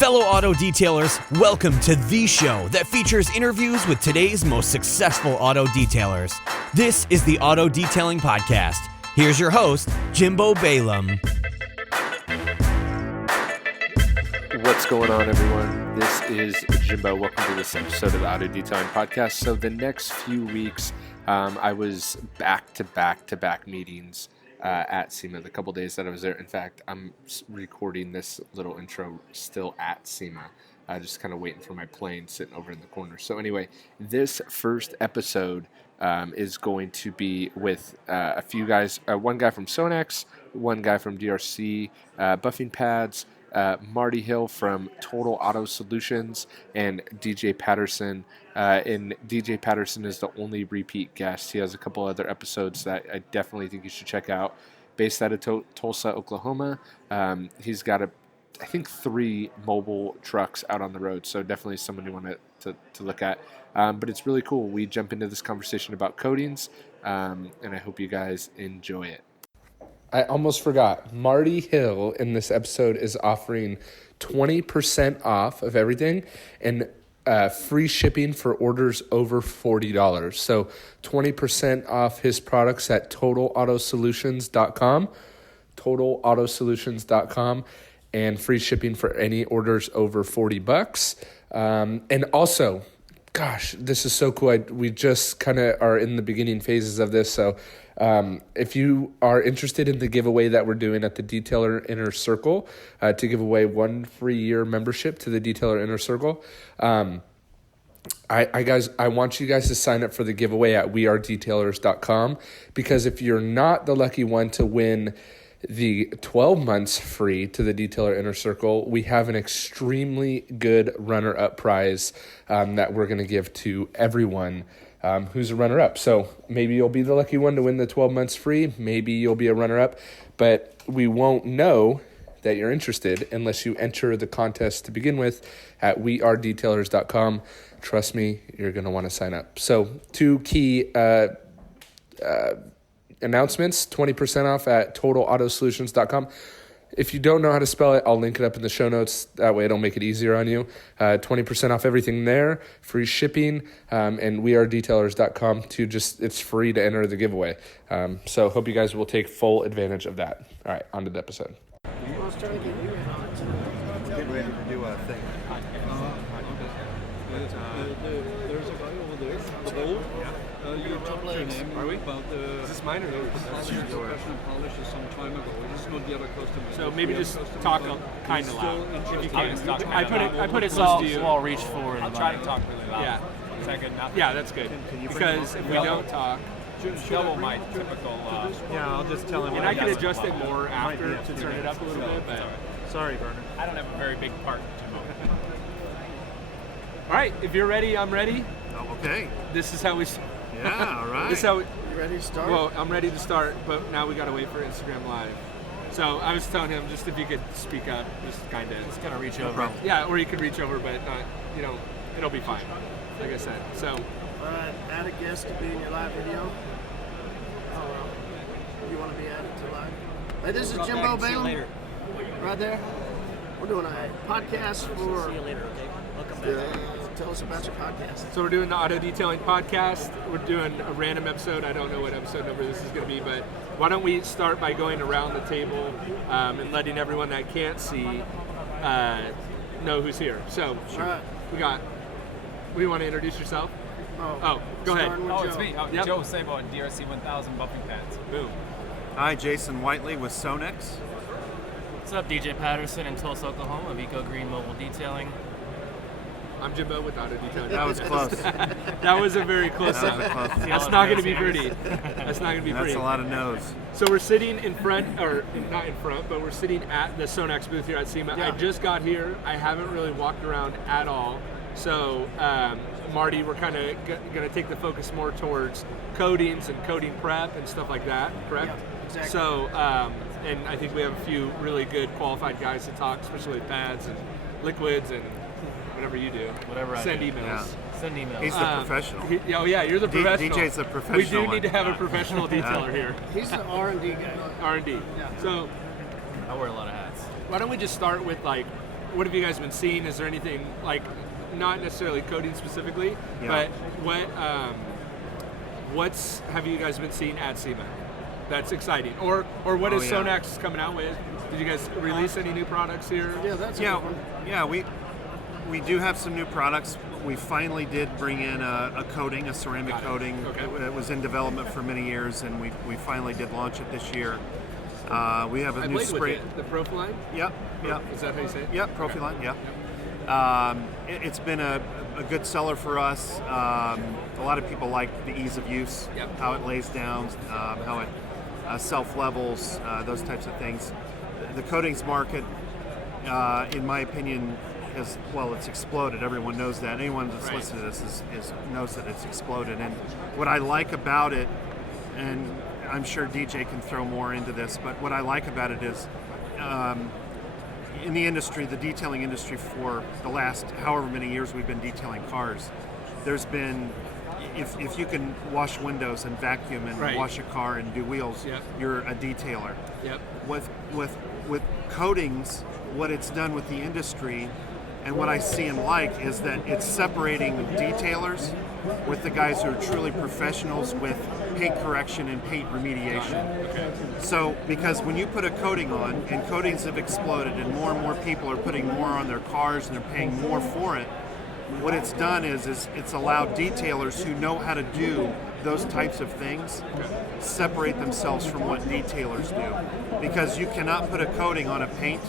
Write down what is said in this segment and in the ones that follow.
Fellow auto detailers, welcome to the show that features interviews with today's most successful auto detailers. This is the Auto Detailing Podcast. Here's your host, Jimbo Balaam. What's going on, everyone? This is Jimbo. Welcome to this episode of the Auto Detailing Podcast. So the next few weeks, I was back-to-back meetings at SEMA. The couple days that I was there. In fact, I'm recording this little intro still at SEMA. Just kind of waiting for my plane sitting over in the corner. So anyway, this first episode is going to be with a few guys. One guy from Sonex, one guy from DRC, Buffing Pads, Marty Hill from Total Auto Solutions, and DJ Patterson. And DJ Patterson is the only repeat guest. He has a couple other episodes that I definitely think you should check out. Based out of Tulsa, Oklahoma. He's got I think 3 mobile trucks out on the road, so definitely someone you want to look at. But it's really cool. We jump into this conversation about coatings, and I hope you guys enjoy it. I almost forgot. Marty Hill in this episode is offering 20% off of everything and free shipping for orders over $40. So 20% off his products at totalautosolutions.com, totalautosolutions.com, and free shipping for any orders over $40. And also, gosh, this is so cool. We just kind of are in the beginning phases of this. So if you are interested in the giveaway that we're doing at the Detailer Inner Circle, to give away 1 free year membership to the Detailer Inner Circle, I want you guys to sign up for the giveaway at wearedetailers.com, because if you're not the lucky one to win the 12 months free to the Detailer Inner Circle, we have an extremely good runner-up prize that we're going to give to everyone who's a runner-up. So maybe you'll be the lucky one to win the 12 months free. Maybe you'll be a runner-up, but we won't know that you're interested unless you enter the contest to begin with at wearedetailers.com. Trust me, you're going to want to sign up. So 2 key announcements: 20% off at totalautosolutions.com. If you don't know how to spell it, I'll link it up in the show notes. That way it'll make it easier on you. 20% off everything there, free shipping, and wearedetailers.com too. It's free to enter the giveaway. So hope you guys will take full advantage of that. All right, on to the episode. I was trying to get you in on it. Getting ready to do a thing. There's a guy over there, the bowl. You dropped your name. Are we? About Is this mine or yours? professional polishes some time ago. It's not the other customer. So maybe just talk kind of loud if you can. I put it close to you. So I'll reach forward. I'll try to talk really loud. Yeah. Is that good enough? Yeah, that's good. Because if we don't talk, double my typical. Yeah, I'll just tell him. and I can adjust it more after to turn it up a little bit. But Sorry, Vernon. I don't have a very big part, Jimbo. all right, if you're ready, I'm ready. Okay. This is how we. Yeah, all right. This is how. You ready to start? Well, I'm ready to start, but now we gotta wait for Instagram Live. So I was telling him just if you could speak up, just kind of. Just gonna reach over. problem. Yeah, or you could reach over, but not. It'll be fine. Like I said. So. Add a guest to be in your live video. You want to be added to live? Hey, this is Jimbo Balaam. Right there. We're doing a podcast for. See you later, okay? Welcome back. Tell us about your podcast. So we're doing the Auto Detailing Podcast. We're doing a random episode. I don't know what episode number this is going to be, but why don't we start by going around the table and letting everyone that can't see know who's here. So All right. we want to introduce yourself? Oh, go ahead. Starting with Oh, Joe. it's me. Oh, Yep. Joe Sabo at DRC 1000 Buffing Pads. Boom. Hi, Jason Whiteley with Sonex. What's up, DJ Patterson in Tulsa, Oklahoma, of Eco Green Mobile Detailing. I'm Jimbo with Auto Detailing. That was close. That was a very close That was one. a close one. That's not going to be pretty. That's not going to be That's pretty. a lot of no's. So we're sitting in front, or not in front, but we're sitting at the Sonex booth here at SEMA. Yeah. I just got here. I haven't really walked around at all. So Marty, we're kind of going to take the focus more towards coatings and coating prep and stuff like that, correct? Yeah, exactly. So, and I think we have a few really good qualified guys to talk, especially with pads and liquids and whatever you do. Whatever I Send do. emails. Yeah. Send emails. He's the professional. Oh yeah, you're the professional. DJ's the professional We do one. need to have a professional detailer here. He's the R&D guy. R&D. So I wear a lot of hats. why don't we just start with like what have you guys been seeing? Is there anything like, not necessarily coating specifically, but what's have you guys been seeing at SEMA that's exciting? Or what is Sonax coming out with? Did you guys release any new products here? Yeah, that's a good one. Yeah, we do have some new products. We finally did bring in a coating, a ceramic coating. Okay. It was in development for many years, and we finally did launch it this year. We have a new spray. With it, the Profiline? Yep. Is that how you say it? Yep, Profiline, yep. It's been a good seller for us. A lot of people like the ease of use, how it lays down, how it self-levels, those types of things. The coatings market, in my opinion, it's exploded. Everyone knows that. Anyone that's listening to this knows that it's exploded. And what I like about it, and I'm sure DJ can throw more into this, but what I like about it is, in the industry, the detailing industry, for the last however many years we've been detailing cars, there's been, if you can wash windows and vacuum and wash a car and do wheels, you're a detailer. Yep. With coatings, what it's done with the industry, and what I see and like, is that it's separating detailers with the guys who are truly professionals with paint correction and paint remediation. Okay. So, because when you put a coating on, and coatings have exploded, and more people are putting more on their cars and they're paying more for it, what it's done is it's allowed detailers who know how to do those types of things separate themselves from what detailers do. Because you cannot put a coating on a paint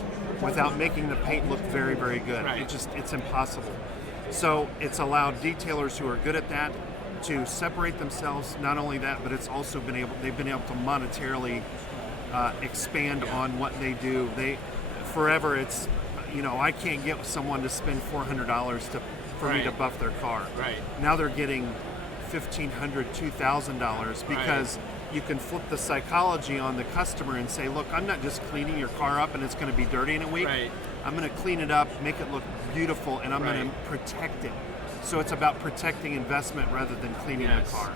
without making the paint look very, very good. Right. It's impossible. So it's allowed detailers who are good at that to separate themselves. Not only that, but it's also they've been able to monetarily expand on what they do. Forever it's, I can't get someone to spend $400 for me to buff their car. Right. Now they're getting $1,500, $2,000 because you can flip the psychology on the customer and say, look, I'm not just cleaning your car up and it's going to be dirty in a week. Right. I'm going to clean it up, make it look beautiful, and I'm going to protect it. So it's about protecting investment rather than cleaning the car.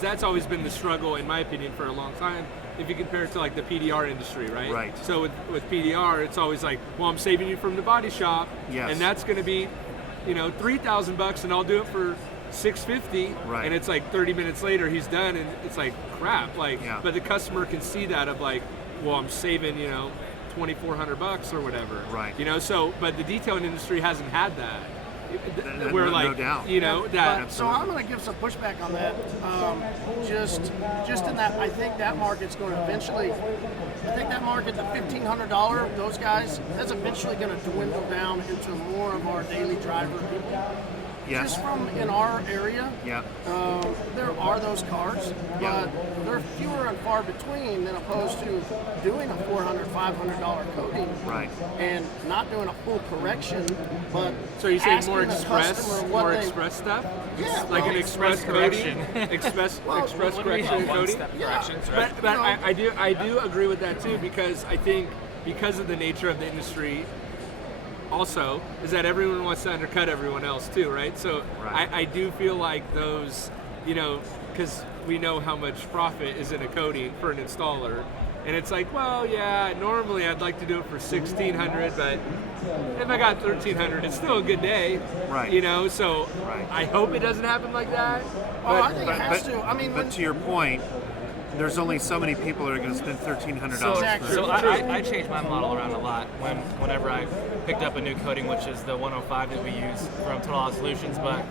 That's always been the struggle, in my opinion, for a long time. If you compare it to like the PDR industry, right? Right. So with PDR, it's always like, well, I'm saving you from the body shop, and that's going to be, $3,000, and I'll do it for $650, and it's like 30 minutes later he's done, and it's like crap. But the customer can see that of like, well, I'm saving, $2,400 or whatever. Right. But the detailing industry hasn't had that. No doubt. That. So I'm going to give some pushback on that. Just in that, I think that market's going to eventually. I think that market, the $1,500, those guys, that's eventually going to dwindle down into more of our daily driver people. Yes. Just from in our area, there are those cars, but they're fewer and far between than opposed to doing a $400, $500 coating, and not doing a full correction. But so you're saying asking more the express, customer what they, express stuff, yeah, like an express correction, correction. express correction and coating. Corrections, right? But I do agree with that too, because I think because of the nature of the industry. Also, is that everyone wants to undercut everyone else too, right? So I do feel like those, because we know how much profit is in a coating for an installer, and it's like, well, yeah, normally I'd like to do it for $1,600, but if I got $1,300, it's still a good day, right? So I hope it doesn't happen like that. Oh, I think it has to. I mean, but to your point, there's only so many people that are going to spend $1,300. So I changed my model around a lot whenever I picked up a new coating, which is the 105 that we use from Total Auto Solutions. But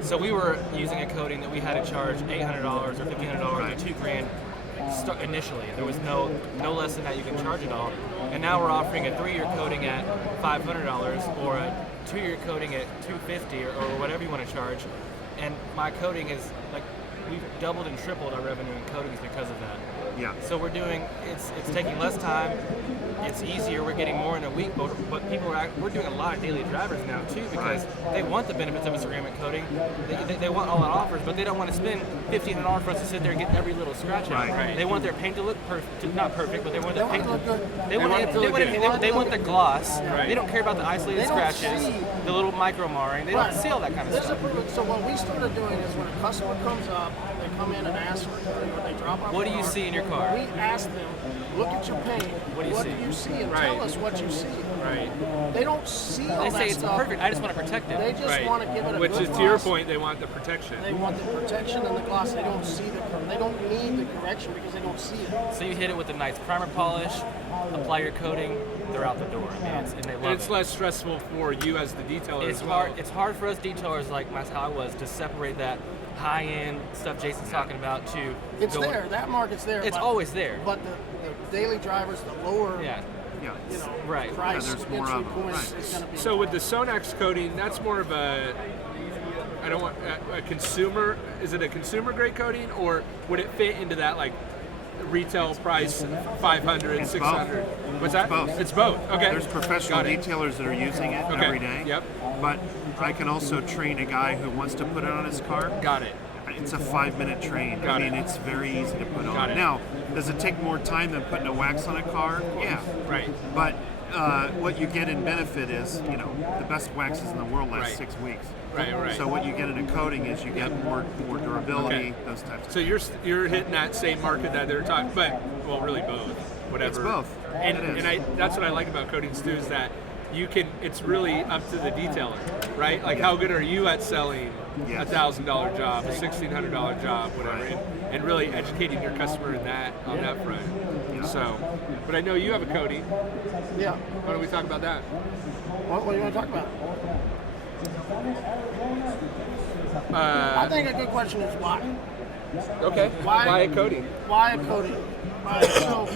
so we were using a coating that we had to charge $800 or $1,500 or $2,000 initially. There was no less than that you can charge it all. And now we're offering a 3-year coating at $500 or a 2-year coating at $250 or whatever you want to charge. And my coating is like, we've doubled and tripled our revenue in coatings because of that. Yeah. So we're doing, it's taking less time, it's easier, we're getting more in a week, but we're doing a lot of daily drivers now too, because they want the benefits of a ceramic coating. They want all the offers, but they don't want to spend $1,500 for us to sit there and get every little scratch out. Right. They want their paint to look not perfect, but they want the paint to look good. They want the gloss. Right. They don't care about the isolated scratches, the little micro marring. They don't see all that kind of stuff. So what we started doing is when a customer comes up, they come in and ask for it, when they drop off What the do you car, see in your car? We ask them, look at your paint. What do you see? do you see? And Right. tell us what you see. Right. They don't see all They that say it's stuff. perfect. I just want to protect it. They just Right. want to give it a Which good is to your gloss. point, they want the protection. They want the protection and the gloss. They don't see they don't need the correction because they don't see it. So you hit it with a nice primer polish, apply your coating, they're out the door. I mean, and they love And it's it. less stressful for you as the detailer It's as well. hard. It's hard for us detailers, like that's how I was, to separate that high-end stuff Jason's talking about to. It's go- there. That market's there. It's but, always there. But the daily drivers, the lower, Yeah. Yeah. you know, Right. price Yeah, there's more entry of them. points Right. is going to be. So with the Sonax coating, that's more of a, I don't want a consumer. Is it a consumer grade coating, or would it fit into that like retail price 500, It's 600? What's that? both. It's both. Okay. There's professional Got it. detailers that are using it Okay. every day. Yep. But I can also train a guy who wants to put it on his car. Got it. It's a 5-minute train. Got I mean, it. it's very easy to put Got on. it. Now, does it take more time than putting a wax on a car? Yeah. Right. But what you get in benefit is, you know, the best waxes in the world last Right. 6 weeks. Right. Right. So what you get in a coating is you get more durability, Okay. those types of So you're hitting that same market that they're talking, but well, really both. Whatever. It's both. And It is. and that's what I like about coatings too, is that you can. It's really up to the detailer, right? Like how good are you at selling Yes. $1,000 job, a $1,600 job, whatever, Right. and really educating your customer in that on that front. Yeah. So, but I know you have a coating. Yeah. Why don't we talk about that? What do you want to talk about? I Uh, think a good question is why. okay. Why- a coating? Why a coating? So,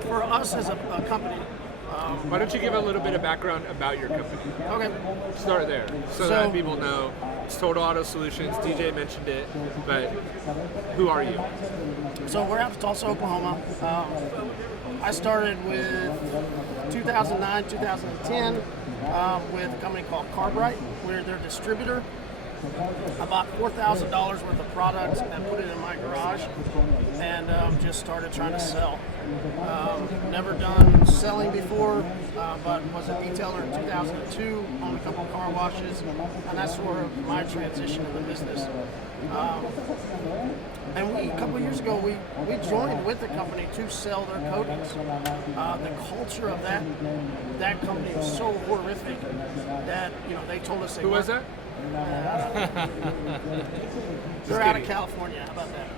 for us as a company, Why don't you give a little bit of background about your company? okay, Start there, so So- that people know. It's Total Auto Solutions. DJ mentioned it, but who are you? so we're out of Tulsa, Oklahoma. I started with 2009, 2010 with a company called Carbright. We're their distributor. I bought $4,000 worth of products and put it in my garage and just started trying to sell. Never done selling before, but was a detailer in 2002, owned a couple of car washes, and that's sort of my transition in the business. And a couple of years ago, we joined with the company to sell their coatings. The culture of that company was so horrific that they told us they Who was weren't- that? They're out of California. How about that?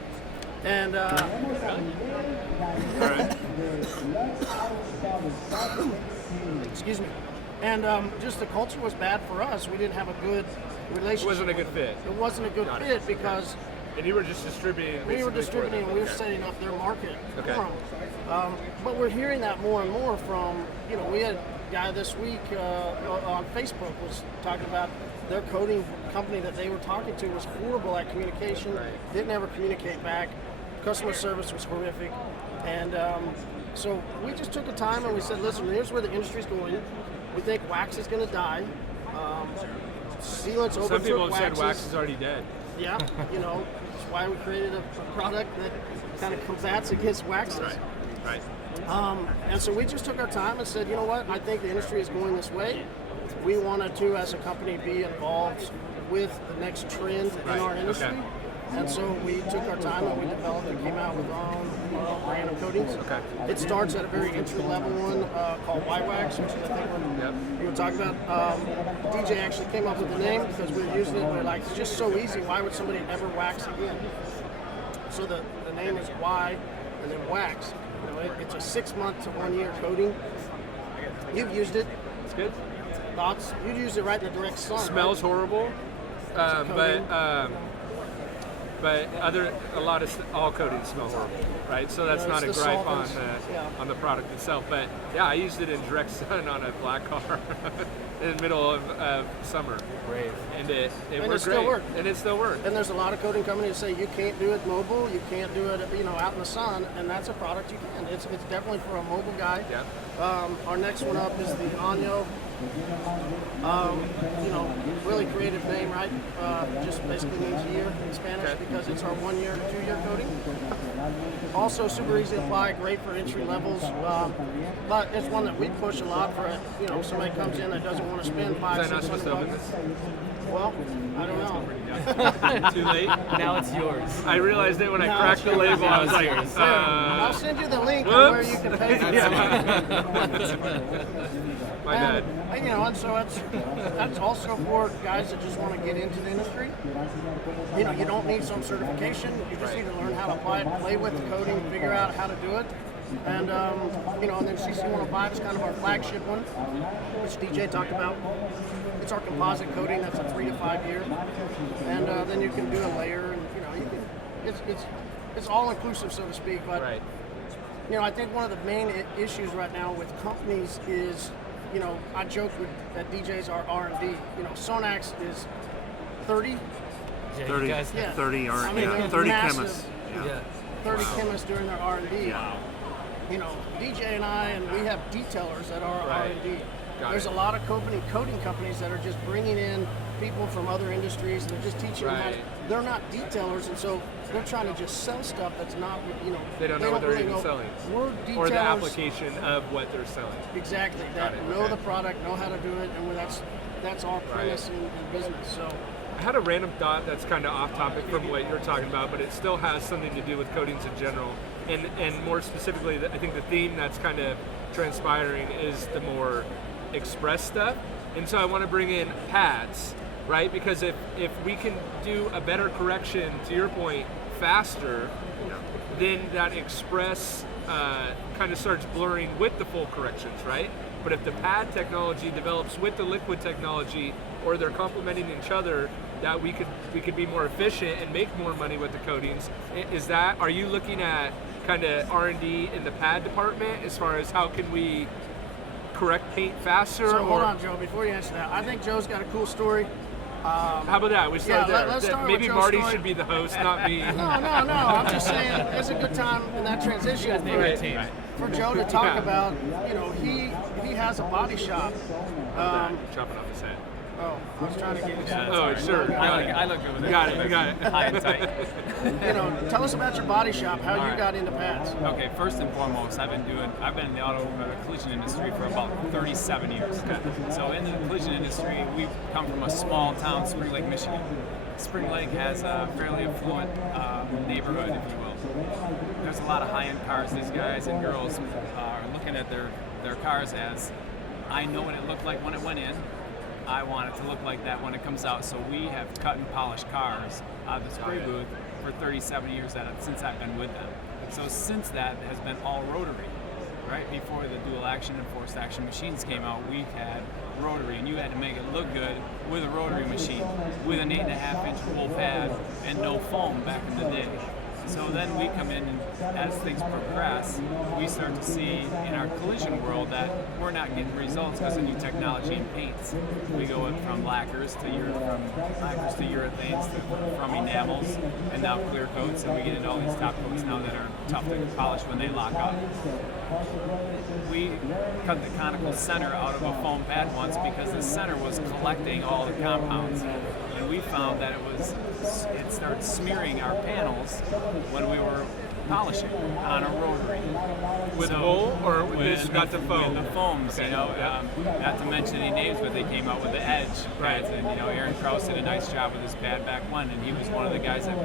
And All right. excuse me. And just the culture was bad for us. We didn't have a good relationship. It wasn't a good fit. It wasn't a good Got it. fit because And you were just distributing. we were basically for distributing them. and we were Okay. setting up their market Okay. for them. But we're hearing that more and more from, we had a guy this week on Facebook was talking about their coating company that they were talking to was horrible at communication, didn't ever communicate back, customer service was horrific. And so we just took the time and we said, listen, here's where the industry's going. We think wax is going to die. Sealants overtook Some people have said waxes. wax is already dead. Yeah, that's why we created a product that kind of combats against waxes. Right. And so we just took our time and said, you know what, I think the industry is going this way. We wanted to, as a company, be involved with the next trend in Right, our industry. okay. And so we took our time and we developed and came out with our own brand of coatings. Okay. It starts at a very entry-level one called Y-Wax, which is I think what you were talking about. DJ actually came up with the name because we were using it. We're like, it's just so easy. Why would somebody ever wax again? So the name is Y and then Wax. It's a 6-month to 1 year coating. You've used it. It's good. Thoughts? You used it right in the direct sun. Smells horrible, but all coatings smell horrible, right? So that's Yeah, not a it's the gripe on solvents. the Yeah. on the product itself. But yeah, I used it in direct sun on a black car in the middle of summer. Brave. And it And worked it still great. worked. And it still worked. And there's a lot of coating companies that say you can't do it mobile, you can't do it, out in the sun, and that's a product you can. It's definitely for a mobile guy. Yeah. Our next one up is the Anyo Really creative name, right? Just basically means year in Spanish because it's our 1 year, 2 year coating. Also super easy to apply, great for entry levels, but it's one that we push a lot for, somebody comes in that doesn't want to spend $500-$600. Well, I don't know. Too late? Now it's yours. I realized it when I cracked the label. I was like, I'll send you the link on where you can pay for it. My bad. And so that's also for guys that just want to get into the industry. You don't need some certification. You just need to learn how to apply it, play with the coding, figure out how to do it. And, and then CC105 is kind of our flagship one, which DJ talked about. It's our composite coating. That's a 3 to 5 year. And then you can do a layer, and, it's all inclusive, so to speak. But, I think one of the main issues right now with companies is, I joke that DJs are R&D. Sonax is 30. 30, guys- 30 are, I mean, they're 30 massive. chemists. Yeah. 30 chemists doing their R&D. Wow. DJ and I, and we have detailers that are R&D. There's it. a lot of coating companies that are just bringing in people from other industries, and they're just teaching them how to, they're not detailers, and so they're trying to just sell stuff that's not, They don't know what they're really even know. selling. We're detailers. Or the application of what they're selling. Exactly. That know the product, know how to do it, and that's our premise in business. So. I had a random thought that's kind of off topic from what you're talking about, but it still has something to do with coatings in general. And more specifically, I think the theme that's kind of transpiring is the more express stuff. And so I want to bring in pads, right? Because if we can do a better correction, to your point, faster, then that express kind of starts blurring with the full corrections, right? But if the pad technology develops with the liquid technology, or they're complementing each other, that we could be more efficient and make more money with the coatings. Are you looking at kind of R&D in the pad department as far as how can we correct paint faster? So hold on, Joe, before you answer that, I think Joe's got a cool story. How about that? We start there. Let's start Maybe with Joe's Marty story. should be the host, not me. No. I'm just saying it's a good time in that transition for Joe to talk about. He has a body shop. Chopping off his head. Oh, I was trying to get it. Oh, sure. I look good with it. Got it. High and tight. Tell us about your body shop, how you got into pads. Okay, first and foremost, I've been in the auto collision industry for about 37 years. So in the collision industry, we come from a small town, Spring Lake, Michigan. Spring Lake has a fairly affluent neighborhood, if you will. There's a lot of high-end cars. These guys and girls are looking at their cars as, I know what it looked like when it went in. I want it to look like that when it comes out. So we have cut and polished cars out of the spray booth for 37 years since I've been with them. So since that has been all rotary, right? Before the dual action and forced action machines came out, we had rotary, and you had to make it look good with a rotary machine, with an 8.5-inch full pad and no foam back in the day. So then we come in, and as things progress, we start to see in our collision world that we're not getting results because of new technology in paints. We go from lacquers to urethanes from enamels, and now clear coats, and we get into all these top coats now that are tough to polish when they lock up. We cut the conical center out of a foam pad once because the center was collecting all the compounds. And we found that it started smearing our panels when we were polishing on a rotary. With wool or this got the foam? With the foams, Okay. Not to mention any names, but they came out with the edge pads. And Aaron Krause did a nice job with his pad back when, and he was one of the guys that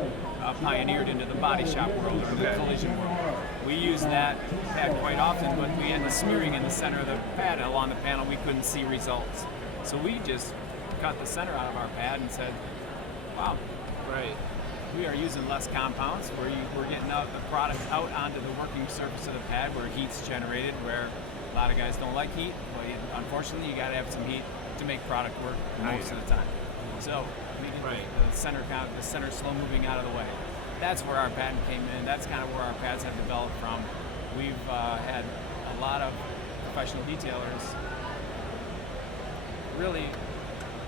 pioneered into the body shop world or the collision world. We used that pad quite often, but we had the smearing in the center of the pad along the panel. We couldn't see results. So we just cut the center out of our pad and said, wow, we are using less compounds. We're getting the product out onto the working surface of the pad where heat's generated, where a lot of guys don't like heat. Well, unfortunately, you got to have some heat to make product work most of the time. So the center slow moving out of the way. That's where our pad came in. That's kind of where our pads have developed from. We've had a lot of professional detailers really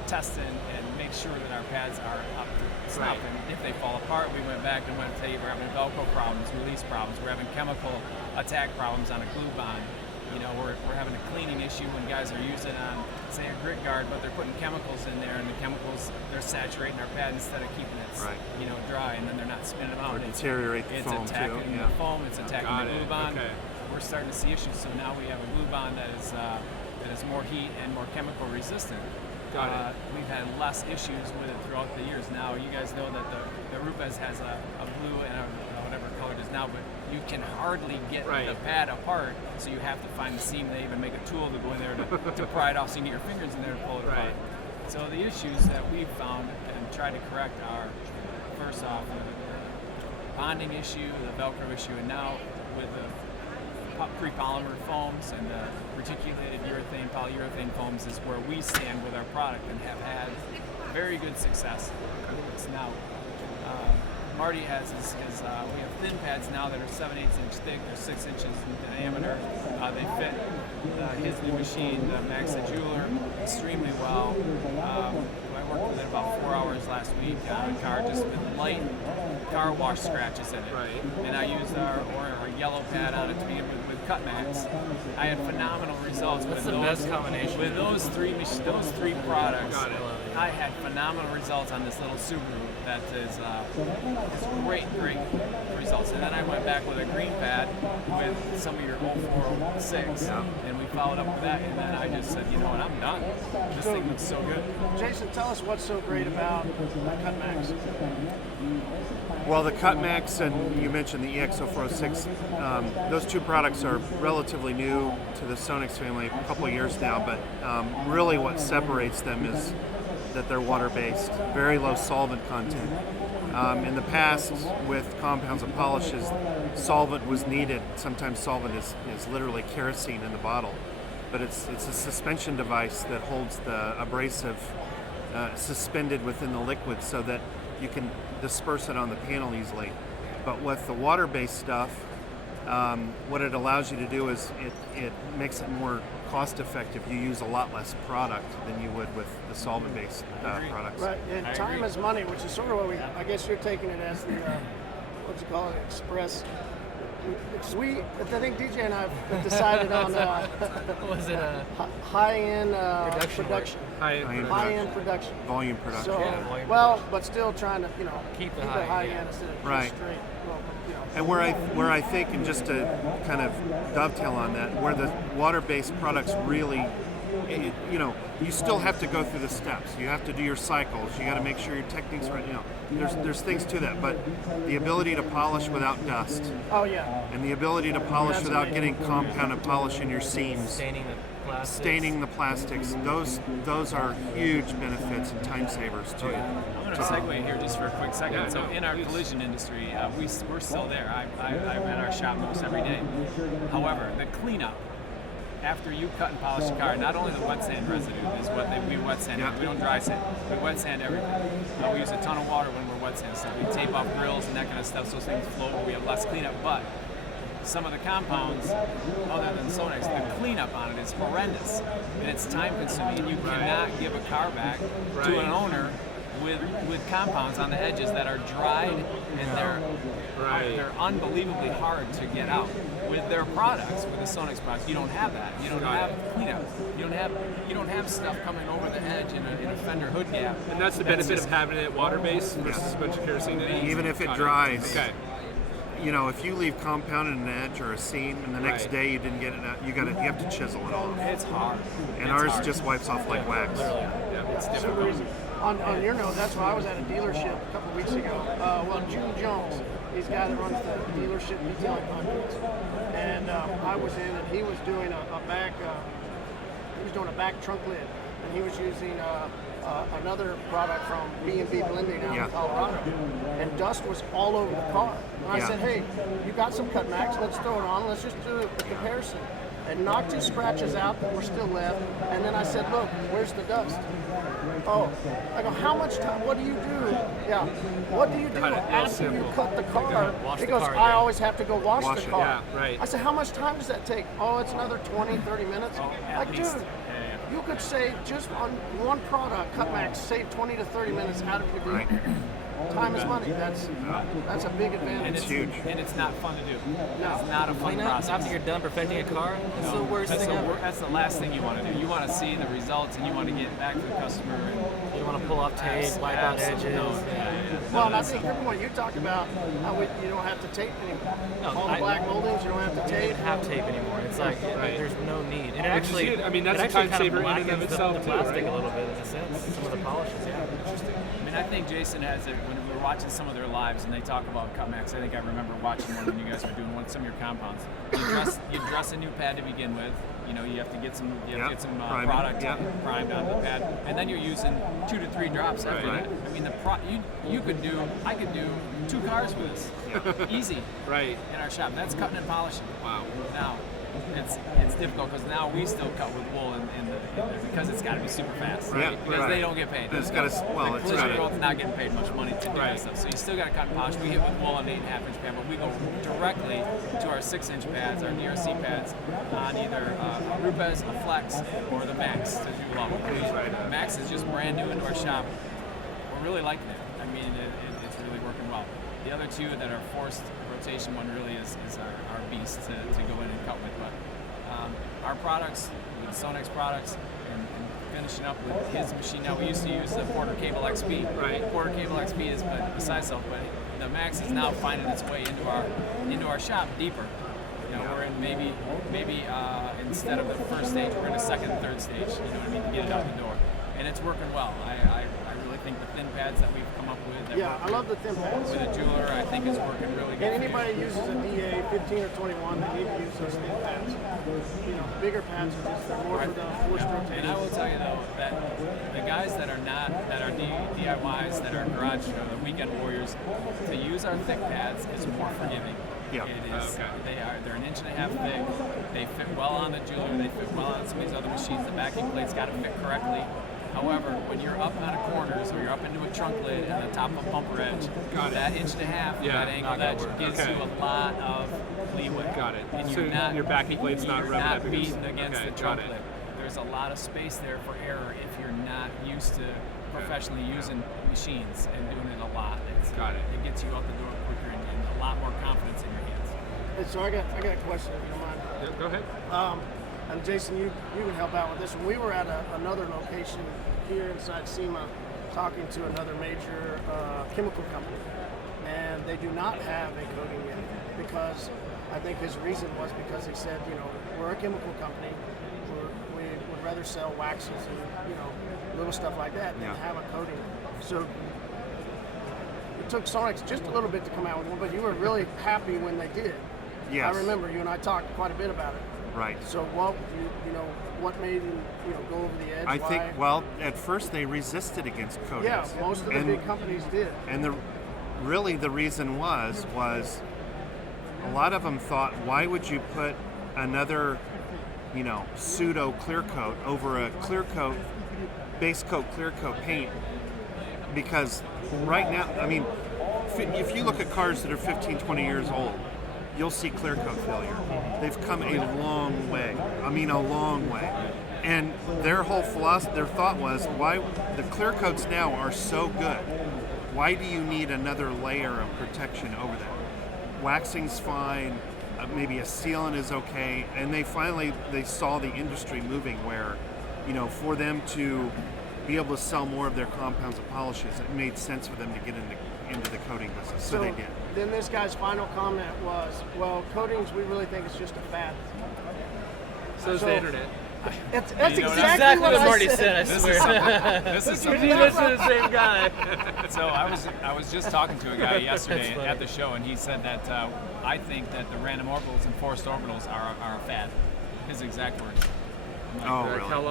test and make sure that our pads are up to snuff. And if they fall apart, we went back and went to tell you we're having Velcro problems, release problems, we're having chemical attack problems on a glue bond. You know, we're having a cleaning issue when guys are using on, say, a grit guard, but they're putting chemicals in there, and the chemicals, they're saturating our pad instead of keeping it, you know, dry, and then they're not spinning them out. Or deteriorate the foam It's attacking too. the foam, it's attacking the glue bond. Okay. We're starting to see issues, so now we have a glue bond that is more heat and more chemical resistant. Got it. We've had less issues with it throughout the years. Now, you guys know that the Rupes has a blue and a whatever color it is now, but you can hardly get the pad apart, so you have to find the seam. They even make a tool to go in there to pry it off, so you can get your fingers in there to pull it apart. So the issues that we've found and tried to correct are, first off, the bonding issue, the Velcro issue, and now with the pre-polymer foams and the reticulated urethane, polyurethane foams is where we stand with our product and have had very good success. It's now Marty has we have thin pads now that are 7/8 inch thick. They're 6 inches in diameter. They fit his new machine, the Max the Jeweler, extremely well. I worked with it about 4 hours last week on a car, just with light car wash scratches in it. And I used our yellow pad on it to begin with Cut Max. I had phenomenal results with those. Best combination. With those three products. I had phenomenal results on this little Subaru. That is great results. And then I went back with a green pad with some of your 0406, and we followed up with that. And then I just said, you know what, I'm done. This thing looks so good. Jason, tell us what's so great about Cut Max. Well, the Cut Max and you mentioned the EX0406, those two products are relatively new to the Sonix family, a couple of years now, but really what separates them is that they're water-based, very low solvent content. In the past, with compounds and polishes, solvent was needed. Sometimes solvent is literally kerosene in the bottle, but it's a suspension device that holds the abrasive suspended within the liquid so that you can disperse it on the panel easily. But with the water-based stuff, what it allows you to do is it makes it more cost-effective. You use a lot less product than you would with the solvent-based products. Right, and time is money, which is sort of what I guess you're taking it as the, what's it called, express. Because I think DJ and I have decided on was it a high-end production. High-end production. Volume production. So, but still trying to, keep the it high-end instead of just straight. And where I think, and just to kind of dovetail on that, where the water-based products really, you still have to go through the steps. You have to do your cycles. You got to make sure your technique's right. There's things to that, but the ability to polish without dust. Oh yeah. And the ability to polish without getting compounded polish in your seams. Staining the plastics. Staining the plastics. Those are huge benefits and time savers too. I'm going to segue here just for a quick second. So in our collision industry, we're still there. I'm at our shop most every day. However, the cleanup after you cut and polish the car, not only the wet sand residue is what we wet sand. We don't dry sand. We wet sand everything. We use a ton of water when we're wet sand stuff. We tape off grills and that kind of stuff so things float. We have less cleanup, but some of the compounds, other than Sonix, the cleanup on it is horrendous, and it's time consuming, and you cannot give a car back to an owner with compounds on the edges that are dried, and they're unbelievably hard to get out. With their products, with the Sonix products, you don't have that. You don't have cleanup. You don't have stuff coming over the edge in a fender hood gap. And that's the benefit of having it water-based versus a bunch of kerosene in it. Even if it dries. Okay. If you leave compounded an edge or a seam, and the next day you didn't get it out, you have to chisel it off. It's hard. And ours just wipes off like wax. It's difficult. On your note, that's why I was at a dealership a couple of weeks ago. June Jones, he's the guy that runs the dealership detailing companies, and I was in, and he was doing a back trunk lid, and he was using another product from B&B Blending out in Colorado, and dust was all over the car. And I said, hey, you got some Cut Max, let's throw it on, let's just do a comparison. And knocked 2 scratches out that were still left, and then I said, look, where's the dust? Oh, I go, how much time, what do you do? Yeah, what do you do after you cut the car? He goes, I always have to go wash the car. Yeah, right. I said, how much time does that take? Oh, it's another 20, 30 minutes. Like, dude, you could save just on one product, Cut Max, save 20 to 30 minutes out of your vehicle. Time is money. That's a big advantage. And it's huge. And it's not fun to do. No. It's not a fun Clean up process. after you're done perfecting a car. It's the worst That's thing ever. That's the last thing you want to do. You want to see the results, and you want to get back to the customer. And You don't want to pull off tape, wipe out edges. No, yeah. Well, and I think your point, you talked about how you don't have to tape anymore. No, All the black moldings, you don't have to You tape. don't have tape anymore. It's like there's no need. And it actually, good. I mean, that's it a actually time kind saver of in and of blackens itself the too, plastic right? a little bit in a sense. Some of the polishes, yeah. I mean, I think Jason has it when we were watching some of their lives and they talk about Cutmax. I think I remember watching one when you guys were doing some of your compounds. You dress a new pad to begin with. You know, you have to get some Priming. product Yep. primed on the pad, and then you're using 2 to 3 drops after Right. that. I mean, I could do 2 cars with this, easy, Right. in our shop. That's cutting and polishing. Wow. Now, it's difficult because now we still cut with wool in there because it's got to be super fast. Right. Because Right. they don't get paid. It's gotta- well, the it's collision gotta- world's not getting paid much money to do that stuff. So you still got to cut and polish. We hit with wool on 8.5-inch pad, but we go directly to our 6-inch pads, our DRC pads, on either a Rupes, a Flex, or the Max, as you love it. The Max is just brand new into our shop. We're really liking it. I mean, it's really working well. The other two that are forced rotation one really is our beast to go in and cut with. But our products, with Sonex products, and finishing up with his machine. Now we used to use the Porter Cable XP. Right. Porter Cable XP is besides self, but the Max is now finding its way into our shop deeper. You know, we're in maybe instead of the first stage, we're in a second and third stage. You know what I mean, to get it out the door, and it's working well. I really think the thin pads that we've come up with. That Yeah, I love the thin pads. with a jeweler, I think is working really good. And anybody who uses a DA 15 or 21, they need to use those thin pads. You know, bigger pads are just they're more for the forced And rotation. I will tell you though that the guys that are DIYs, that are garage the weekend warriors, to use our thick pads is more forgiving. Yeah. It is. They're 1.5 inches thick. They fit well on the jeweler. They fit well on some of these other machines. The backing plate's got to fit correctly. However, when you're up on a corners or you're up into a trunk lid and the top of a bumper edge, that 1.5 inch, that angle edge gives you a lot of leeway. Got it. And So you're not, your backing plate's not you're rubbing not up against- beating against okay, the got trunk it. lid. There's a lot of space there for error if you're not used to professionally using machines and doing it a lot. Got it. It gets you out the door quicker and a lot more confidence in your hands. And so I got a question, if you don't mind. Yeah, go ahead. And Jason, you can help out with this one. We were at another location here inside SEMA talking to another major chemical company, and they do not have a coating yet because I think his reason was because he said, you know, we're a chemical company, we would rather sell waxes and, you know, little stuff like that than have a coating. So it took Sonex just a little bit to come out with one, but you were really happy when they did. Yes. I remember you and I talked quite a bit about it. Right. So what made him go over the edge? I Why? think, well, at first they resisted against coatings. Yeah, most of the big companies did. And the reason was a lot of them thought, why would you put another, pseudo clear coat over a clear coat, base coat, clear coat paint? Because right now, I mean, if you look at cars that are 15, 20 years old, you'll see clear coat failure. They've come a long way. I mean, a long way. And their whole philosophy, their thought was, why the clear coats now are so good? Why do you need another layer of protection over that? Waxing's fine. Maybe a sealant is okay. And they saw the industry moving where, for them to be able to sell more of their compounds and polishes, it made sense for them to get into the coating business. So they did. Then this guy's final comment was, well, coatings, we really think it's just a fad. So is the internet. That's You know exactly what I've I already said. said, I swear. This is You something. listen to the same guy. So I was just talking to a guy yesterday at the show, and he said that I think that the random orbitals and forced orbitals are a fad. His exact words. I'm like, Oh, Like, really? how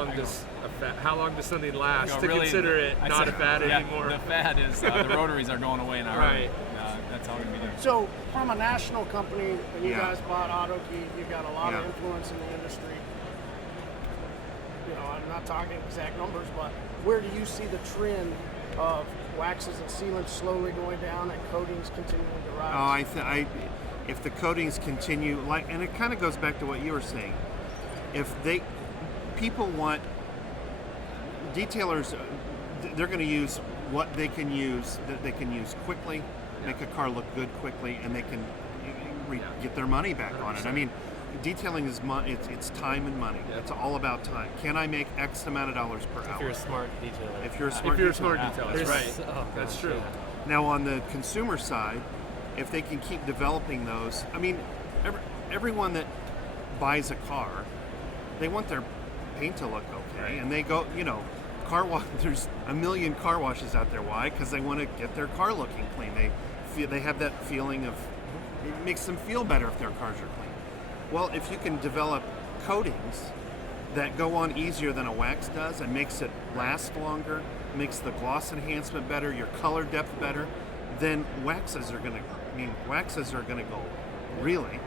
long does something last you know, to really, consider it I not said, a fad yeah, anymore? The fad is the rotaries are going away in a hurry. Right. That's all going to be there. So from a national company, when you Yeah. guys bought AutoKey, you got a lot of Yeah. influence in the industry. I'm not talking exact numbers, but where do you see the trend of waxes and sealants slowly going down and coatings continuing to rise? If the coatings continue, and it kind of goes back to what you were saying. If people want detailers, they're going to use what they can use that they can use quickly, make a car look good quickly, and they can get their money back on it. I mean, detailing is it's time and money. It's all about time. Can I make X amount of dollars per hour? If you're a smart detailer. If you're a smart detailer, that's right. That's true. Now on the consumer side, if they can keep developing those, I mean, everyone that buys a car, they want their paint to look okay, and they go, car wash. There's a million car washes out there. Why? Because they want to get their car looking clean. They have that feeling of, it makes them feel better if their cars are clean. Well, if you can develop coatings that go on easier than a wax does and makes it last longer, makes the gloss enhancement better, your color depth better, then waxes are going to go really.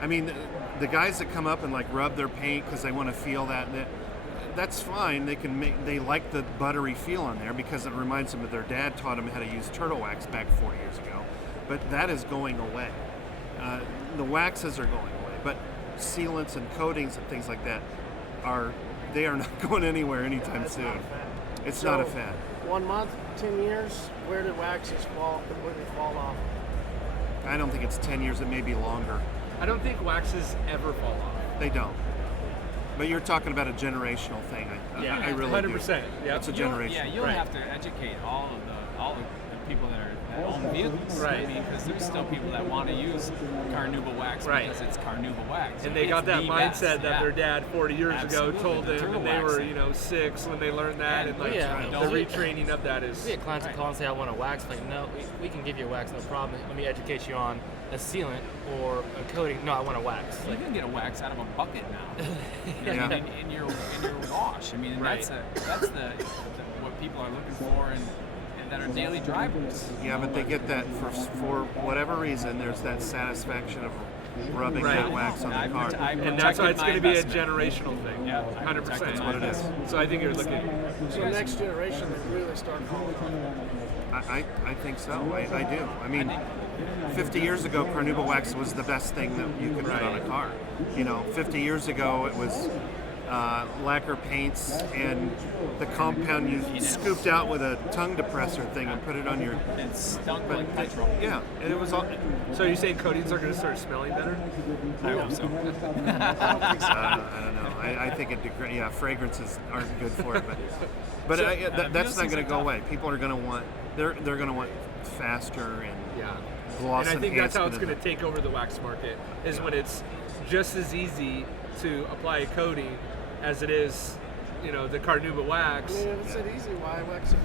I mean, the guys that come up and like rub their paint because they want to feel that's fine. They like the buttery feel on there because it reminds them of their dad taught them how to use turtle wax back 4 years ago. But that is going away. The waxes are going away, but sealants and coatings and things like that are not going anywhere anytime soon. It's not a fad. 1 month, 10 years, where do waxes completely fall off? I don't think it's 10 years. It may be longer. I don't think waxes ever fall off. They don't. But you're talking about a generational thing. I really 100%. do. Yeah, it's a generation. Yeah, you'll have to educate all the people that own vehicles. Right. I mean, because there's still people that want to use carnauba wax because it's carnauba wax. And they got that mindset that their dad 40 years ago told the them, and they were 6 when they learned that, and the retraining of that is. We get clients that call and say, I want a wax. Like, no, we can give you a wax, no problem. Let me educate you on a sealant or a coating. No, I want a wax. You can get a wax out of a bucket now. In your wash. I mean, and that's what people are looking for and that are daily drivers. Yeah, but they get that for whatever reason. There's that satisfaction of rubbing that wax on the car. And that's why it's going to be a generational thing. Yeah, 100%. That's what it is. So I think you're looking. So next generation, they really start falling off. I think so. I do. I mean, 50 years ago, carnauba wax was the best thing that you could put on a car. 50 years ago, it was lacquer paints and the compound you scooped out with a tongue depressor thing and put it on your. It stunk like petrol. Yeah, and it was all. So you're saying coatings are going to start smelling better? I hope so. I don't know. I think fragrances aren't good for it, but that's not going to go away. People are going to want. They're going to want faster and gloss. And I think that's how it's going to take over the wax market. Is when it's just as easy to apply a coating as it is, the carnauba wax. I mean, if it's that easy, why wax it?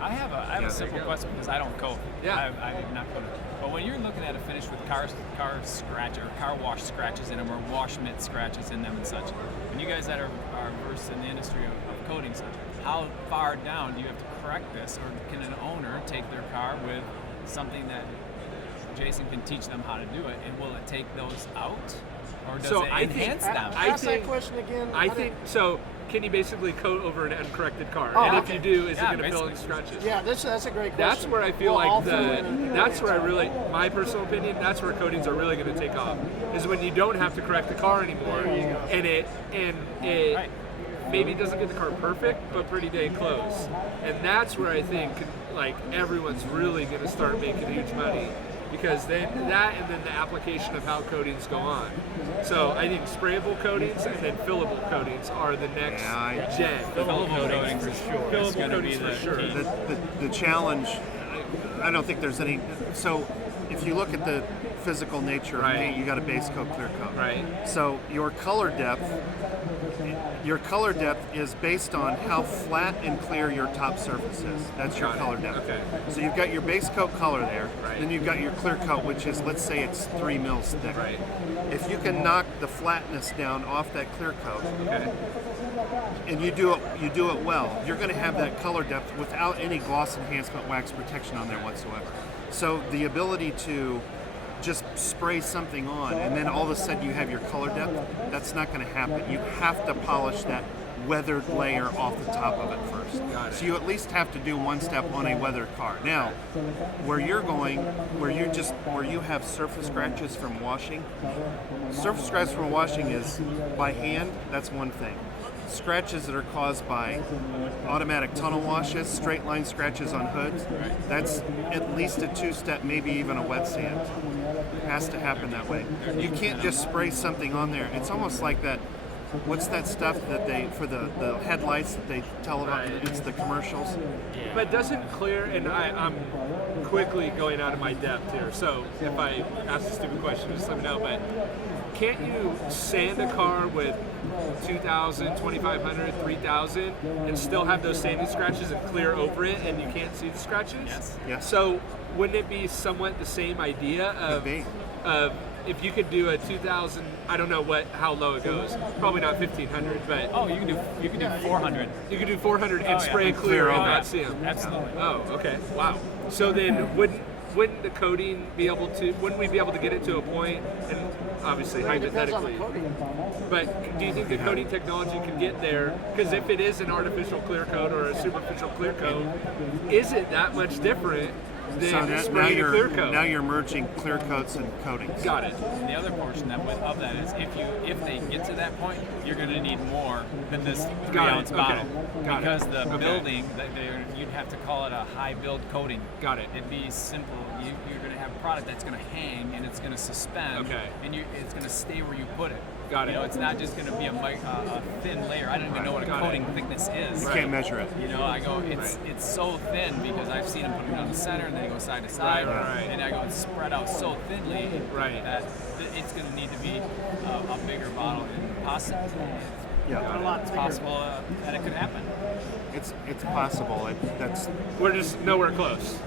I have a simple question because I don't coat. Yeah. I'm not coated. But when you're looking at a finish with car scratch or car wash scratches in them or wash mitt scratches in them and such, and you guys that are versed in the industry of coatings, how far down do you have to correct this, or can an owner take their car with something that Jason can teach them how to do it, and will it take those out? Or does it enhance them? Ask that question again. I think so. Can you basically coat over an uncorrected car? And if you do, is it going to fill in scratches? Yeah, that's a great question. That's where I feel that's where I really, my personal opinion, that's where coatings are really going to take off. Is when you don't have to correct the car anymore, and it maybe doesn't get the car perfect, but pretty dang close. And that's where I think everyone's really going to start making huge money. Because then the application of how coatings go on. So I think sprayable coatings and then fillable coatings are the next gen. Fillable coatings for sure. Fillable coatings for sure. The challenge, I don't think there's any. So if you look at the physical nature of paint, you got a base coat, clear coat. Right. So your color depth is based on how flat and clear your top surface is. That's your color depth. Okay. So you've got your base coat color there. Right. Then you've got your clear coat, which is, let's say it's 3 mils thick. Right. If you can knock the flatness down off that clear coat, and you do it well, you're going to have that color depth without any gloss enhancement wax protection on there whatsoever. So the ability to just spray something on and then all of a sudden you have your color depth, that's not going to happen. You have to polish that weathered layer off the top of it first. So you at least have to do one step on a weathered car. Now, where you're going, where you have surface scratches from washing, is by hand, that's one thing. scratches that are caused by automatic tunnel washes, straight line scratches on hoods, that's at least a two-step, maybe even a wet sand. It has to happen that way. You can't just spray something on there. It's almost like that. What's that stuff that they, for the headlights that they tell about? It's the commercials. Yeah. But doesn't clear, and I'm quickly going out of my depth here, so if I ask a stupid question, just let me know, but can't you sand a car with 2,000, 2,500, 3,000 and still have those sanding scratches and clear over it and you can't see the scratches? Yes. So wouldn't it be somewhat the same idea of if you could do a 2,000, I don't know how low it goes, probably not 1,500, but Oh, you can do 400. you could do 400 and spray and clear and not see them. Absolutely. Oh, okay. Wow. So then wouldn't the coating be able to, wouldn't we be able to get it to a point, and obviously It depends on the hypothetically, coating. but do you think the coating technology can get there? Because if it is an artificial clear coat or a superficial clear coat, is it that much different than So spraying a clear coat? now you're merging clear coats and coatings. Got it. And the other portion of that is if they get to that point, you're going to need more than this 3-ounce Okay. bottle. Got it. Because the Okay. building, you'd have to call it a high build coating. Got it. It'd be simple. You're going to have a product that's going to hang and it's going to suspend. Okay. And it's going to stay where you put it. Got it. You know, it's not just going to be a thin layer. I don't even know what a Got it. coating thickness is. You can't measure it. You know, I go, it's so thin because I've seen them put it on the center and then they go side to side. Right. And I go, it's spread out so thinly Right. that it's going to need to be a bigger bottle than possible. Yeah. A lot It's bigger. possible that it could happen. It's possible. We're just nowhere close.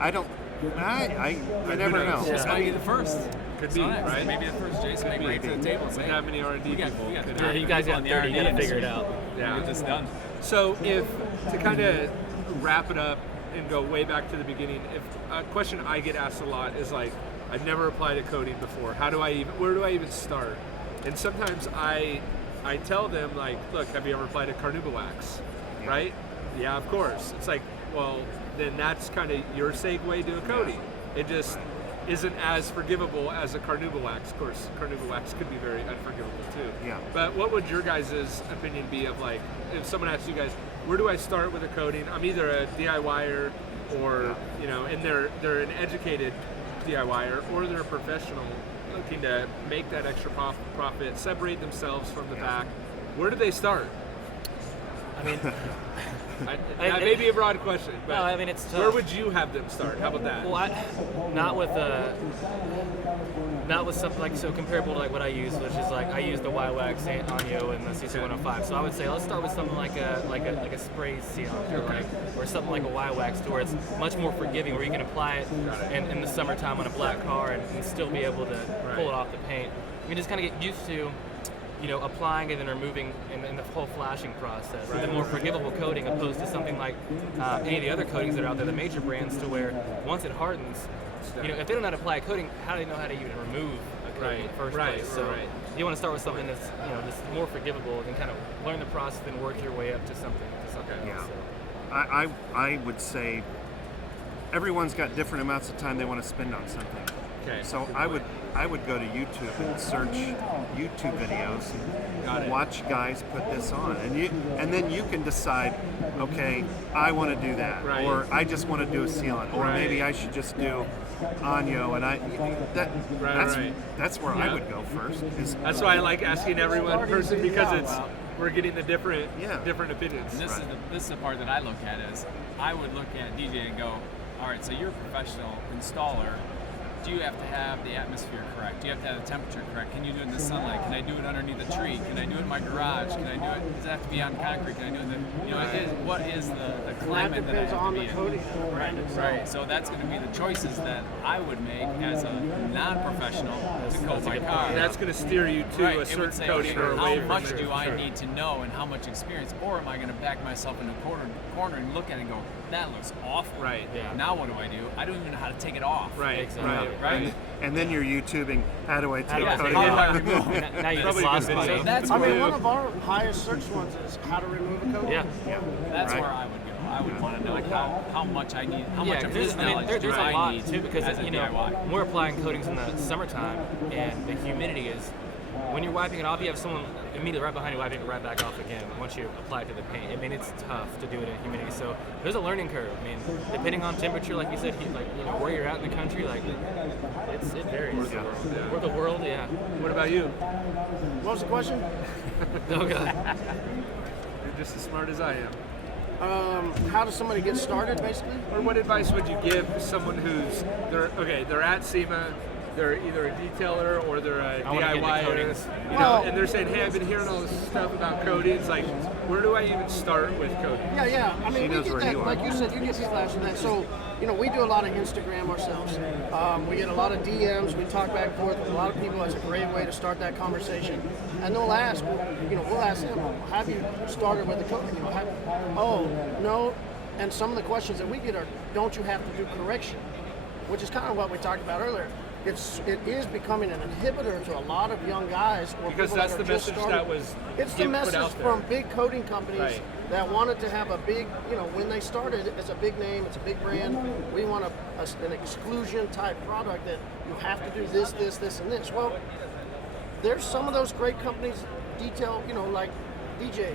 I never know. This might be the first. Could be, Next. right? Maybe the first. Jason may bring it to the table and say, How many R&D we got people? we could got have- you guys got 30, you gotta figure it out. Yeah. Get this done. So if, to kind of wrap it up and go way back to the beginning, if a question I get asked a lot is like, I've never applied a coating before. Where do I even start? And sometimes I tell them like, look, have you ever applied a carnauba wax? Right? Yeah, of course. It's like, well, then that's kind of your segue to a coating. It just isn't as forgivable as a carnauba wax. Of course, carnauba wax could be very unforgivable too. Yeah. But what would your guys' opinion be of like, if someone asks you guys, where do I start with a coating? I'm either a DIYer or, you know, and they're an educated DIYer or they're a professional looking to make that extra profit, separate themselves from the pack. Where do they start? I mean, That may be a broad question, but no, I mean it's tough. where would you have them start? How about that? Well, not with something like so comparable to like what I use, which is like I use the Y-Wax Anyo and the CC105. So I would say let's start with something like a spray sealant or something like a Y-Wax to where it's much more forgiving, where you can apply it in the summertime on a black car and still be able to pull it off the paint. You can just kind of get used to, you know, applying it and removing in the whole flashing process. Right. The more forgivable coating opposed to something like any of the other coatings that are out there, the major brands, to where once it hardens, you know, if they don't know how to apply a coating, how do they know how to even remove a coating in the first place? So you want to start with something that's, you know, just more forgivable and kind of learn the process and work your way up to something Yeah. else. So. I would say everyone's got different amounts of time they want to spend on something. Okay. So I would go to YouTube and search YouTube videos and watch guys put this on, and then you can decide, okay, I want to do that, or I just want to do a sealant, or maybe I should just do Anyo, and that's where I would go first. That's why I like asking everyone person, because we're getting the different opinions. And this is the part that I look at is I would look at DJ and go, all right, so you're a professional installer. Do you have to have the atmosphere correct? Do you have to have the temperature correct? Can you do it in the sunlight? Can I do it underneath a tree? Can I do it in my garage? Can I do it? Does it have to be on concrete? Can I do it? What is the climate that I Depends have on to the be coating. in? Right. So that's going to be the choices that I would make as a non-professional to coat my car. And that's going to steer you to a It would certain say, coating or how away from much it. do I need to know and how much experience, or am I going to back myself in a corner and look at it and go, that looks awful. Right. Yeah. Now what do? I don't even know how to take it off. Right. Exactly. Right. And then you're YouTubing, how do I take Yeah, coating how do I off? remove it? Now you Probably just a good lost video. money. That's I mean, where, one of our highest searched ones is how to remove a coating. Yeah. that's Right. where I would go. I would want to know how much I need, how much of there's, this knowledge there's do a I lot need too, because as a you know DIY. when we're applying coatings in the summertime and the humidity is when you're wiping it off, you have someone immediately right behind you wiping it right back off again once you apply it to the paint. I mean, it's tough to do it in humidity. So there's a learning curve. I mean, depending on temperature, like you said, where you're at in the country, like it varies. Or the world, yeah. What about you? What was the question? Oh, God. You're just as smart as I am. How does somebody get started, basically? Or what advice would you give someone who's they're at SEMA, they're either a detailer or they're a DIYer, and they're saying, hey, I've been hearing all this stuff about coatings. Like, where do I even start with coatings? Yeah. I mean, we get that, like you said, you get people asking that. So, we do a lot of Instagram ourselves. We get a lot of DMs. We talk back and forth with a lot of people. It's a great way to start that conversation. And they'll ask, we'll ask them, have you started with the coating? No. And some of the questions that we get are, don't you have to do correction? Which is kind of what we talked about earlier. It is becoming an inhibitor to a lot of young guys or because people that's that are the just message starting. that was It's the message from big coating companies that wanted to have a big, when they started, it's a big name, it's a big brand. We want an exclusion type product that you have to do this, and this. Well, there's some of those great companies, detail, like DJ,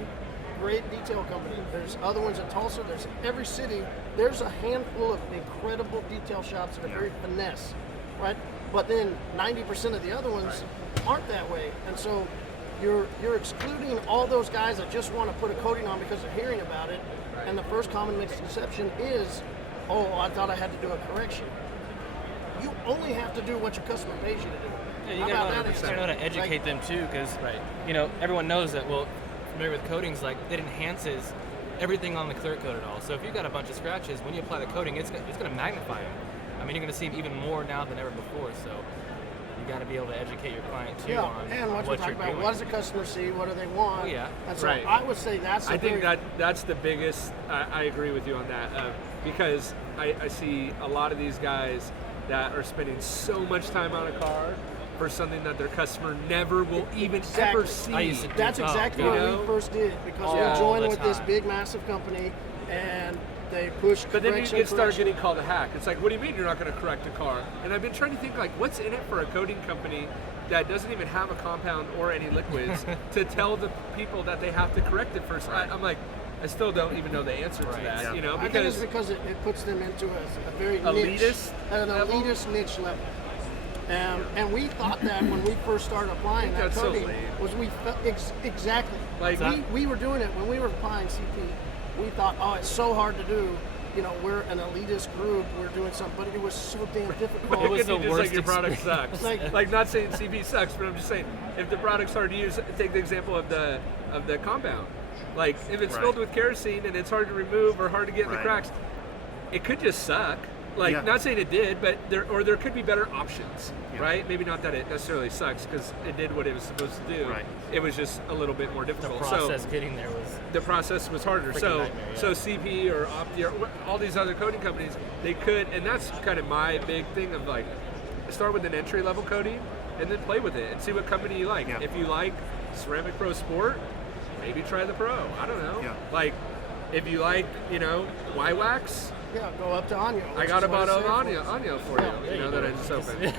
great detail company. There's other ones in Tulsa. There's every city. There's a handful of incredible detail shops that are very finesse, right? But then 90% of the other ones aren't that way. And so you're excluding all those guys that just want to put a coating on because they're hearing about it. And the first common misconception is, I thought I had to do a correction. You only have to do what your customer pays you to do. Yeah, you gotta know how to educate them too, because everyone knows that. Well, familiar with coatings, like it enhances everything on the clear coat at all. So if you've got a bunch of scratches, when you apply the coating, it's going to magnify them. I mean, you're going to see them even more now than ever before. So you got to be able to educate your client too on and what you're about. What does the customer see? What do they want? Oh, yeah. And so I would say that's. I think that's the biggest. I agree with you on that because I see a lot of these guys that are spending so much time on a car for something that their customer never will even ever see. That's exactly what we first did because we joined with this big, massive company, and they push. But then you start getting called a hack. It's like, what do you mean you're not going to correct a car? And I've been trying to think, like, what's in it for a coating company that doesn't even have a compound or any liquids to tell the people that they have to correct it first? I'm like, I still don't even know the answer to that. Because I think it's because it puts them into a very elitist niche level. And we thought that when we first started applying that coating, we felt exactly like we were doing it when we were applying CP. We thought, it's so hard to do. We're an elitist group. We're doing something, but it was so damn difficult. It was the worst. Like your product sucks. like not saying CP sucks, but I'm just saying if the product's hard to use. Take the example of the compound. Like if it's filled with kerosene and it's hard to remove or hard to get in the cracks, it could just suck. Not saying it did, but there could be better options, right? Maybe not that it necessarily sucks because it did what it was supposed to do. Right. It was just a little bit more difficult. The process getting there was the process was harder. So CP or Opti or all these other coating companies, they could, and that's kind of my big thing of like, start with an entry level coating and then play with it and see what company you like. If you like Ceramic Pro Sport, maybe try the Pro. I don't know. Like if you like, Y-Wax. Yeah, go up to Anya. I got about an Anya for you. That I just opened.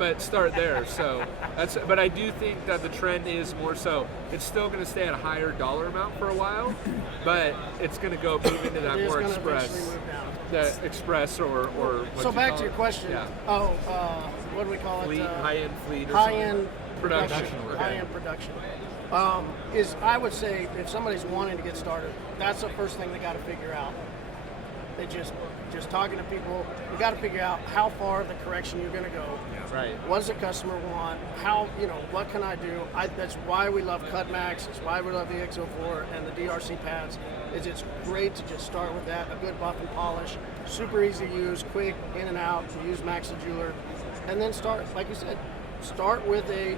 But start there. So but I do think that the trend is more so. It's still going to stay at a higher dollar amount for a while, but it's going to go move into that more express. That express or. What so back to your question. Yeah. What do we call it? High-end fleet. High-end production. High-end production. Is I would say if somebody's wanting to get started, that's the first thing they got to figure out. They just talking to people, you got to figure out how far the correction you're going to go. Right. What does the customer want? How, what can I do? That's why we love CutMax. It's why we love the X04 and the DRC pads. It's great to just start with that, a good buff and polish, super easy to use, quick, in and out, use Max the Jeweler. And then start, like you said, start with a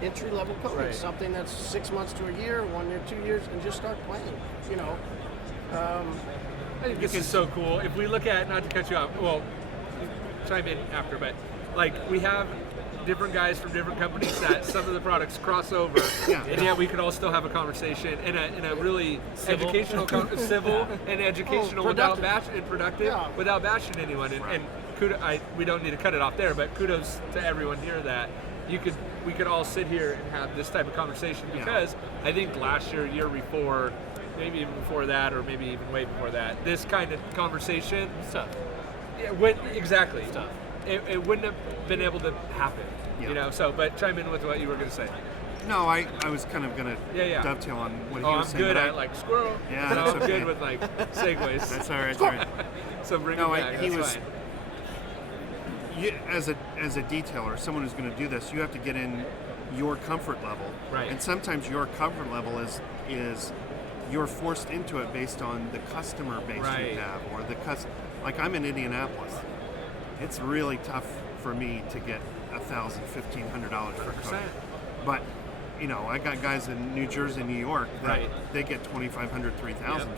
entry-level coating, something that's 6 months to a year, 1 year, 2 years, and just start playing, I think this is so cool. If we look at, not to cut you off, well, chime in after, but like we have different guys from different companies that some of the products cross over, and yet we could all still have a conversation in a really educational, civil and educational without bashing anyone. And we don't need to cut it off there, but kudos to everyone here that you could we could all sit here and have this type of conversation because I think last year before, maybe even before that, or maybe even way before that, this kind of conversation Stuff. Exactly. Stuff. It wouldn't have been able to happen, you know. So, but chime in with what you were going to say. No, I was kind of going to dovetail on what he was saying. I'm good at like squirrel. Yeah, no, that's I'm okay. good with like segues. That's all right. That's all right. So bring No, it back. he That's was. fine. As a detailer, someone who's going to do this, you have to get in your comfort level. Right. And sometimes your comfort level is you're forced into it based on the customer base you have, or like I'm in Indianapolis. It's really tough for me to get $1,000, $1,500 for coding. But you know, I got guys in New Jersey, New York that they get $2,500, $3,000 for it.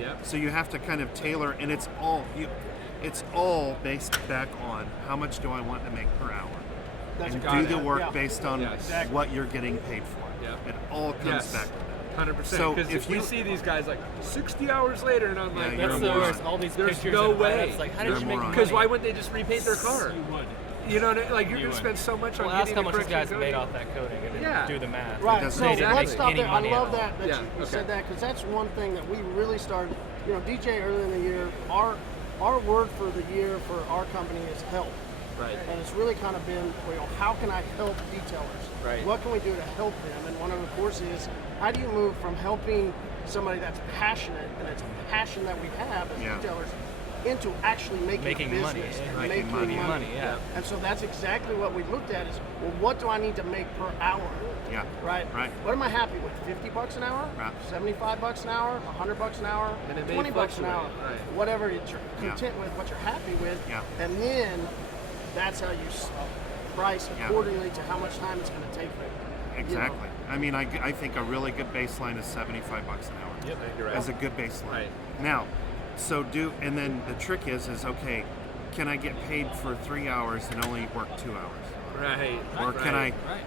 Yep. So you have to kind of tailor, and it's all based back on how much do I want to make per hour, and do the work based on what you're getting paid for. Yep. It all comes back to that. 100%. So because if we see these guys like 60 hours later, and I'm like, that's the worst. All these there's pictures no and way. write-ups, like, how did you make money? Because why wouldn't they just repaint their car? You would. You know, like you're going to spend so much on ask getting how the much these correction guys coding. made off that coding and then do the math. Right, so let's stop any there. I money love at all. that you said that, because that's one thing that we really started, you know, DJ earlier in the year, our word for the year for our company is help. Right. And it's really kind of been, you know, how can I help detailers? Right. What can we do to help them? And one of the course is, how do you move from helping somebody that's passionate, and it's a passion that we have as detailers, into actually making business, money, making money. Yeah. And so that's exactly what we looked at is, well, what do I need to make per hour? Yeah. Right. What am I happy with? $50 an hour? Right. $75 an hour? $100 an hour? And it may $20 an fluctuate. hour? Right. Whatever you're content with, what you're happy with, and then that's how you price accordingly to how much time it's going to take for you. Exactly. You know? I mean, I think a really good baseline is $75 an hour. Yep, you're right. As a good baseline. Right. Now, and then the trick is okay, can I get paid for 3 hours and only work 2 hours? Right.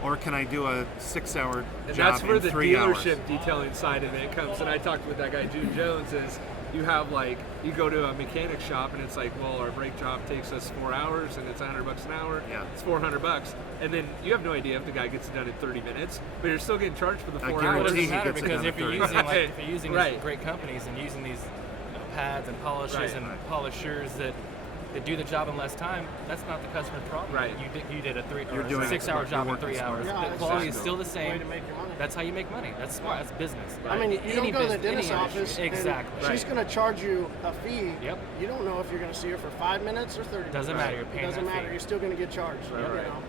Or can I do a 6-hour and job that's where in the 3 hours? dealership detailing side of it comes. And I talked with that guy, June Jones, is you have like, you go to a mechanic shop and it's like, well, our brake job takes us 4 hours and it's $100 an hour. Yeah. It's $400. And then you have no idea if the guy gets it done in 30 minutes, but you're still getting charged for the 4 Well, it hours. doesn't he matter gets it because done if you're in using 30 like, if you're using Right. these great companies and using these pads and polishers and polishers that do the job in less time, that's not the customer's problem. Right. You did a You're doing 6-hour it- job you're in 3 working hours. smart. The quality is still the same. Way to make your money. That's how you make money. That's smart. That's business. I mean, you don't go to the dentist's any office industry. Exactly. and she's going to charge you a fee. Yep. You don't know if you're going to see her for 5 minutes or 30 Doesn't minutes. matter. You're paying It doesn't that matter. fee. You're still going to get charged. Right, you right. know?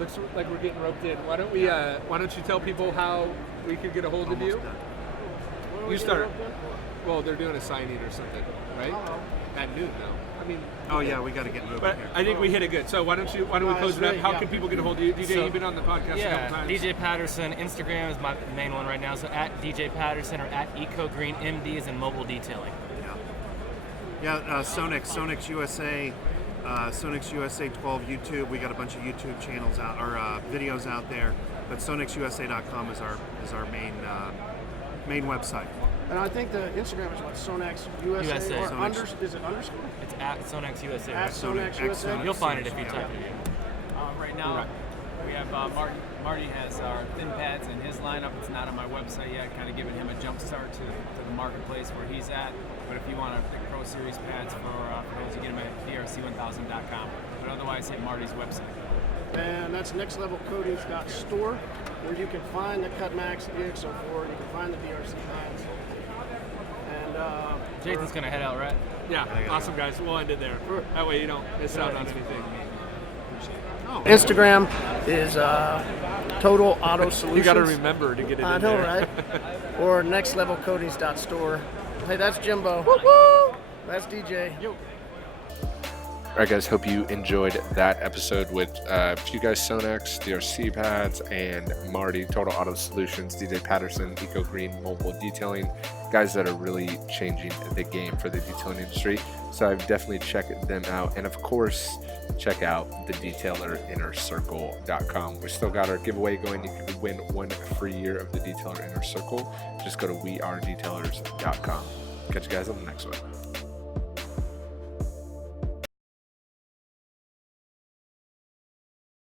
Looks like we're getting roped in. Why don't we? Why don't you tell people how we could get a hold of you? What do we You do, start. Rope? Well, they're doing a signing or something, right? At noon, though. I mean. Oh yeah, we got to get moving But here. I think we hit it good. So why don't we close it up? How can people get a hold of you? DJ, you've been on the podcast a couple times. DJ Patterson. Instagram is my main one right now. So at DJ Patterson or at EcoGreen MD is in mobile detailing. Sonix USA, Sonix USA 12 YouTube. We got a bunch of YouTube channels out, or videos out there. But SonixUSA.com is our main website. And I think the Instagram is what? Sonex USA? USA. Or Sonex. is it underscore? It's at Sonex USA. At Sonex USA? You'll find it if you type it in. Right now, we have Marty has our thin pads in his lineup. It's not on my website yet, kind of giving him a jump start to the marketplace where he's at. But if you want to pick Pro Series pads for those, you get them at drc1000.com. But otherwise, hit Marty's website. And that's nextlevelcoatings.store, where you can find the Cutmax, the EX04, you can find the DRC pads. And Jason's going to head out, right? Yeah, awesome guys. We'll end it there. That way you don't miss out on anything. Instagram is Total Auto Solutions. You got to remember to get it I in know, there. right? Or nextlevelcoatings.store. Hey, that's Jimbo. Woo-hoo! That's DJ. All right, guys, hope you enjoyed that episode with a few guys, Sonex, DRC Pads, and Marty, Total Auto Solutions, DJ Patterson, Eco Green Mobile Detailing, guys that are really changing the game for the detailing industry. So I've definitely checked them out. And of course, check out the Detailerinnercircle.com. We still got our giveaway going. You can win 1 free year of the Detailer Inner Circle. Just go to wearedetailers.com. Catch you guys on the next one.